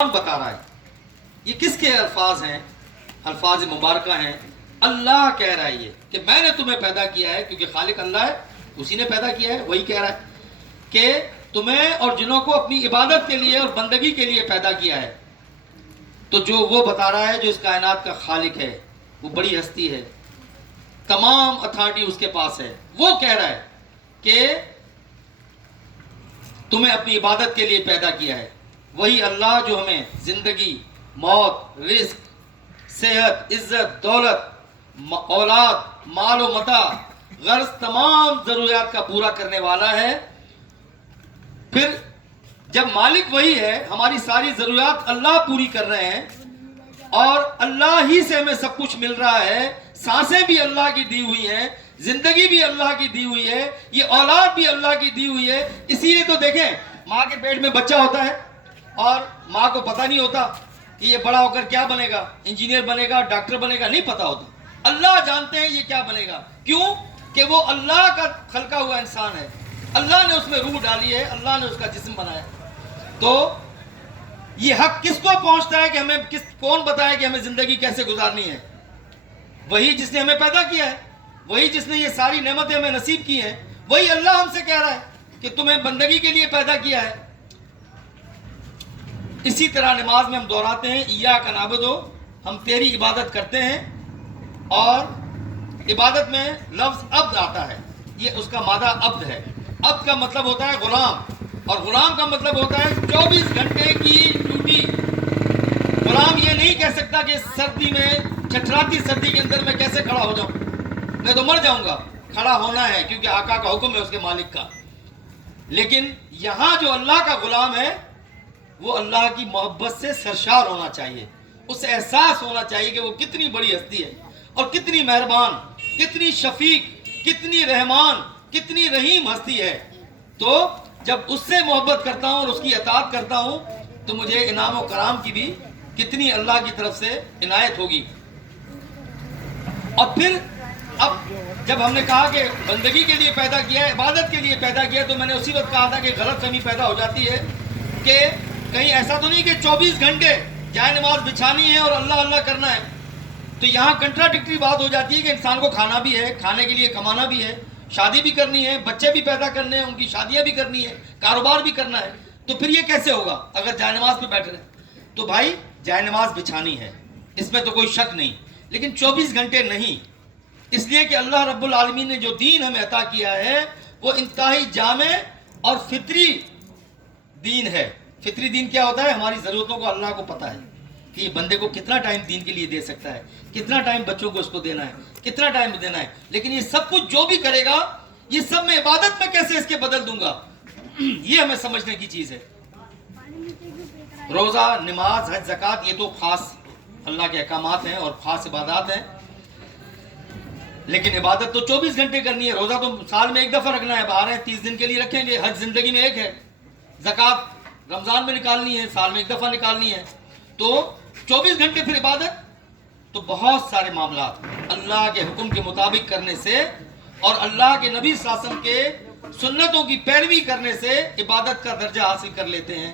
بتا رہا ہے یہ کس کے الفاظ ہیں؟ الفاظ مبارکہ ہیں. اللہ کہہ رہا ہے یہ کہ میں نے تمہیں پیدا کیا ہے، کیونکہ خالق اللہ ہے، اسی نے پیدا کیا ہے. وہی کہہ رہا ہے کہ تمہیں اور جنوں کو اپنی عبادت کے لیے اور بندگی کے لیے پیدا کیا ہے. تو جو وہ بتا رہا ہے جو اس کائنات کا خالق ہے، وہ بڑی ہستی ہے، تمام اتھارٹی اس کے پاس ہے. وہ کہہ رہا ہے کہ تمہیں اپنی عبادت کے لیے پیدا کیا ہے. وہی اللہ جو ہمیں زندگی، موت، رزق، صحت، عزت، دولت، اولاد، مال و متاع، غرض تمام ضروریات کا پورا کرنے والا ہے. پھر جب مالک وہی ہے، ہماری ساری ضروریات اللہ پوری کر رہے ہیں اور اللہ ہی سے ہمیں سب کچھ مل رہا ہے. سانسیں بھی اللہ کی دی ہوئی ہیں، زندگی بھی اللہ کی دی ہوئی ہے، یہ اولاد بھی اللہ کی دی ہوئی ہے. اسی لیے تو دیکھیں، ماں کے پیٹ میں بچہ ہوتا ہے اور ماں کو پتہ نہیں ہوتا کہ یہ بڑا ہو کر کیا بنے گا، انجینئر بنے گا، ڈاکٹر بنے گا، نہیں پتہ ہوتا. اللہ جانتے ہیں یہ کیا بنے گا. کیوں؟ کہ وہ اللہ کا خلقا ہوا انسان ہے، اللہ نے اس میں روح ڈالی ہے، اللہ نے اس کا جسم بنایا. تو یہ حق کس کو پہنچتا ہے کہ ہمیں کون بتایا کہ ہمیں زندگی کیسے گزارنی ہے؟ وہی جس نے ہمیں پیدا کیا ہے، وہی جس نے یہ ساری نعمتیں ہمیں نصیب کی ہیں. وہی اللہ ہم سے کہہ رہا ہے کہ تمہیں بندگی کے لیے پیدا کیا ہے. اسی طرح نماز میں ہم دہراتے ہیں ایاک نعبد، ہم تیری عبادت کرتے ہیں. اور عبادت میں لفظ عبد آتا ہے، یہ اس کا مادہ عبد ہے. عبد کا مطلب ہوتا ہے غلام، اور غلام کا مطلب ہوتا ہے 24 گھنٹے کی ڈیوٹی. غلام یہ نہیں کہہ سکتا کہ سردی میں، چٹراتی سردی کے اندر میں کیسے کھڑا ہو جاؤں، میں تو مر جاؤں گا. کھڑا ہونا ہے کیونکہ آقا کا حکم ہے اس کے مالک کا. لیکن یہاں جو اللہ کا غلام ہے وہ اللہ کی محبت سے سرشار ہونا چاہیے، اس سے احساس ہونا چاہیے کہ وہ کتنی بڑی ہستی ہے اور کتنی مہربان، کتنی شفیق، کتنی رحمان، کتنی رحیم ہستی ہے. تو جب اس سے محبت کرتا ہوں اور اس کی اطاعت کرتا ہوں تو مجھے انعام و کرام کی بھی کتنی اللہ کی طرف سے عنایت ہوگی. اور پھر اب جب ہم نے کہا کہ بندگی کے لیے پیدا کیا ہے، عبادت کے لیے پیدا کیا، تو میں نے اسی وقت کہا تھا کہ غلط فہمی پیدا ہو جاتی ہے کہ کہیں ایسا تو نہیں کہ 24 گھنٹے جائے نماز بچھانی ہے اور اللہ اللہ کرنا ہے. تو یہاں کنٹراڈکٹری بات ہو جاتی ہے کہ انسان کو کھانا بھی ہے، کھانے کے لیے کمانا بھی ہے، شادی بھی کرنی ہے، بچے بھی پیدا کرنے ہیں، ان کی شادیاں بھی کرنی ہے، کاروبار بھی کرنا ہے. تو پھر یہ کیسے ہوگا اگر جائے نماز پہ بیٹھ رہے؟ تو بھائی جائے نماز بچھانی ہے، اس میں تو کوئی شک نہیں، لیکن 24 گھنٹے نہیں. اس لیے کہ اللہ رب العالمین نے جو دین ہمیں عطا کیا ہے وہ انتہائی جامع اور فطری دین ہے. فطری دین کیا ہوتا ہے؟ ہماری ضرورتوں کو اللہ کو پتہ ہے کہ یہ بندے کو کتنا ٹائم دین کے لیے دے سکتا ہے، کتنا ٹائم بچوں کو اس کو دینا ہے، کتنا ٹائم دینا ہے. لیکن یہ سب کچھ جو بھی کرے گا، یہ سب میں عبادت میں کیسے اس کے بدل دوں گا، یہ ہمیں سمجھنے کی چیز ہے. روزہ، نماز، حج، زکوٰۃ، یہ تو خاص اللہ کے احکامات ہیں اور خاص عبادات ہیں. لیکن عبادت تو 24 گھنٹے کرنی ہے. روزہ تو سال میں ایک دفعہ رکھنا ہے، 30 دن کے لیے رکھیں گے. حج زندگی میں ایک ہے. زکوٰۃ رمضان میں نکالنی ہے، سال میں ایک دفعہ نکالنی ہے. تو 24 گھنٹے پھر عبادت. تو بہت سارے معاملات اللہ کے حکم کے مطابق کرنے سے اور اللہ کے نبی صلی اللہ علیہ وسلم کے سنتوں کی پیروی کرنے سے عبادت کا درجہ حاصل کر لیتے ہیں.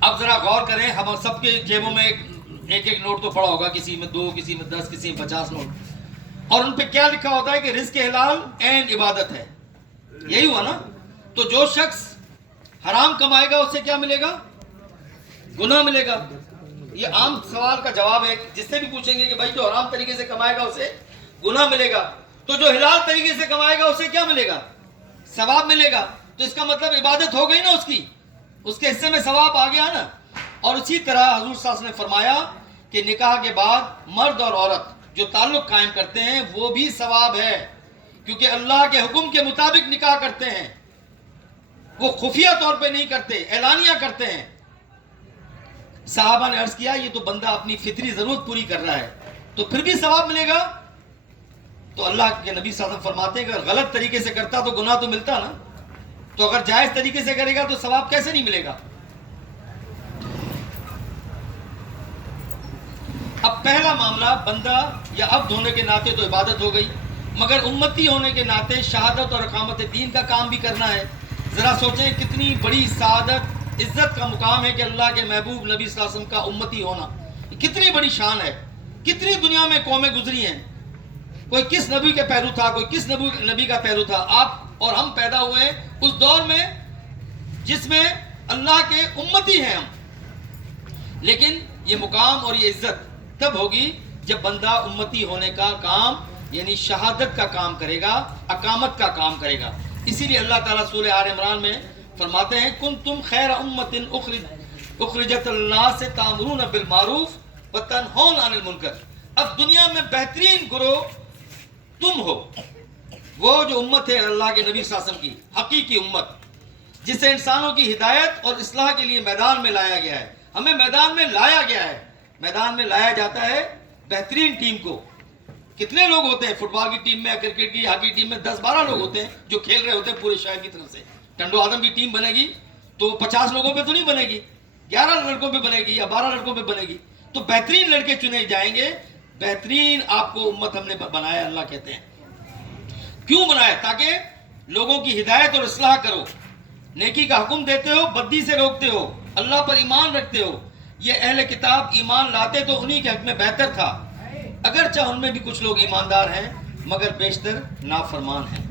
اب ذرا غور کریں، ہم سب کے جیبوں میں ایک نوٹ تو پڑا ہوگا، کسی میں 2، کسی میں 10، کسی میں 50 نوٹ. اور ان پہ کیا لکھا ہوتا ہے کہ رزق حلال عین عبادت ہے. یہی ہوا نا؟ تو جو شخص حرام کمائے گا اسے کیا ملے گا؟ گناہ ملے گا. یہ عام سوال کا جواب ہے، جس سے بھی پوچھیں گے کہ بھائی جو حرام طریقے سے کمائے گا اسے گناہ ملے گا، تو جو حلال طریقے سے کمائے گا اسے کیا ملے گا؟ ثواب ملے گا. تو اس کا مطلب عبادت ہو گئی نا، اس کی، اس کے حصے میں ثواب آ گیا نا. اور اسی طرح حضور صلی اللہ علیہ وسلم نے فرمایا کہ نکاح کے بعد مرد اور عورت جو تعلق قائم کرتے ہیں وہ بھی ثواب ہے، کیونکہ اللہ کے حکم کے مطابق نکاح کرتے ہیں. وہ خفیہ طور پہ نہیں کرتے، اعلانیہ کرتے ہیں. صحابہ نے عرض کیا یہ تو بندہ اپنی فطری ضرورت پوری کر رہا ہے، تو پھر بھی ثواب ملے گا؟ تو اللہ کے نبی صلی اللہ علیہ وسلم فرماتے ہیں کہ اگر غلط طریقے سے کرتا تو گناہ تو ملتا نا، تو اگر جائز طریقے سے کرے گا تو ثواب کیسے نہیں ملے گا؟ اب پہلا معاملہ، بندہ یا عبد ہونے کے ناطے تو عبادت ہو گئی، مگر امتی ہونے کے ناطے شہادت اور اقامت دین کا کام بھی کرنا ہے. ذرا سوچیں کتنی بڑی سعادت عزت کا مقام ہے کہ اللہ کے محبوب نبی صلی اللہ علیہ وسلم کا امتی ہونا، کتنی بڑی شان ہے۔ کتنی دنیا میں قومیں گزری ہیں، کوئی کس نبی کے پیرو تھا، کوئی کس نبی کا پیرو تھا۔ آپ اور ہم پیدا ہوئے ہیں اس دور میں جس میں اللہ کے امتی ہیں ہم، لیکن یہ مقام اور یہ عزت تب ہوگی جب بندہ امتی ہونے کا کام یعنی شہادت کا کام کرے گا، اقامت کا کام کرے گا۔ اسی لیے اللہ تعالیٰ سورہ آل عمران میں فرماتے ہیں کنتم خیر امت اخرجت الناس تأمرون بالمعروف وتنہون عن المنکر۔ اب دنیا میں بہترین گروہ تم ہو، وہ جو امت ہے اللہ کے نبی صلی اللہ علیہ وسلم کی حقیقی امت، جسے انسانوں کی ہدایت اور اصلاح کے لیے میدان میں لایا گیا ہے۔ ہمیں میدان میں لایا گیا ہے، میدان میں لایا جاتا ہے بہترین ٹیم کو۔ کتنے لوگ ہوتے ہیں فٹ بال کی ٹیم میں یا کرکٹ کی ہاکی ٹیم میں؟ 10-12 لوگ ہوتے ہیں جو کھیل رہے ہوتے ہیں پورے شہر کی طرف سے۔ ٹنڈو آدم کی ٹیم بنے گی تو 50 لوگوں پہ تو نہیں بنے گی، 11 لڑکوں پہ بنے گی یا 12 لڑکوں پہ بنے گی۔ تو بہترین لڑکے چنے جائیں گے، بہترین آپ کو امت ہم نے بنایا، اللہ کہتے ہیں۔ کیوں بنایا؟ تاکہ لوگوں کی ہدایت اور اصلاح کرو، نیکی کا حکم دیتے ہو، بدی سے روکتے ہو، اللہ پر ایمان رکھتے ہو۔ یہ اہل کتاب ایمان لاتے تو انہی کے حق میں بہتر تھا، اگرچہ ان میں بھی کچھ لوگ ایماندار ہیں مگر بیشتر نافرمان ہیں۔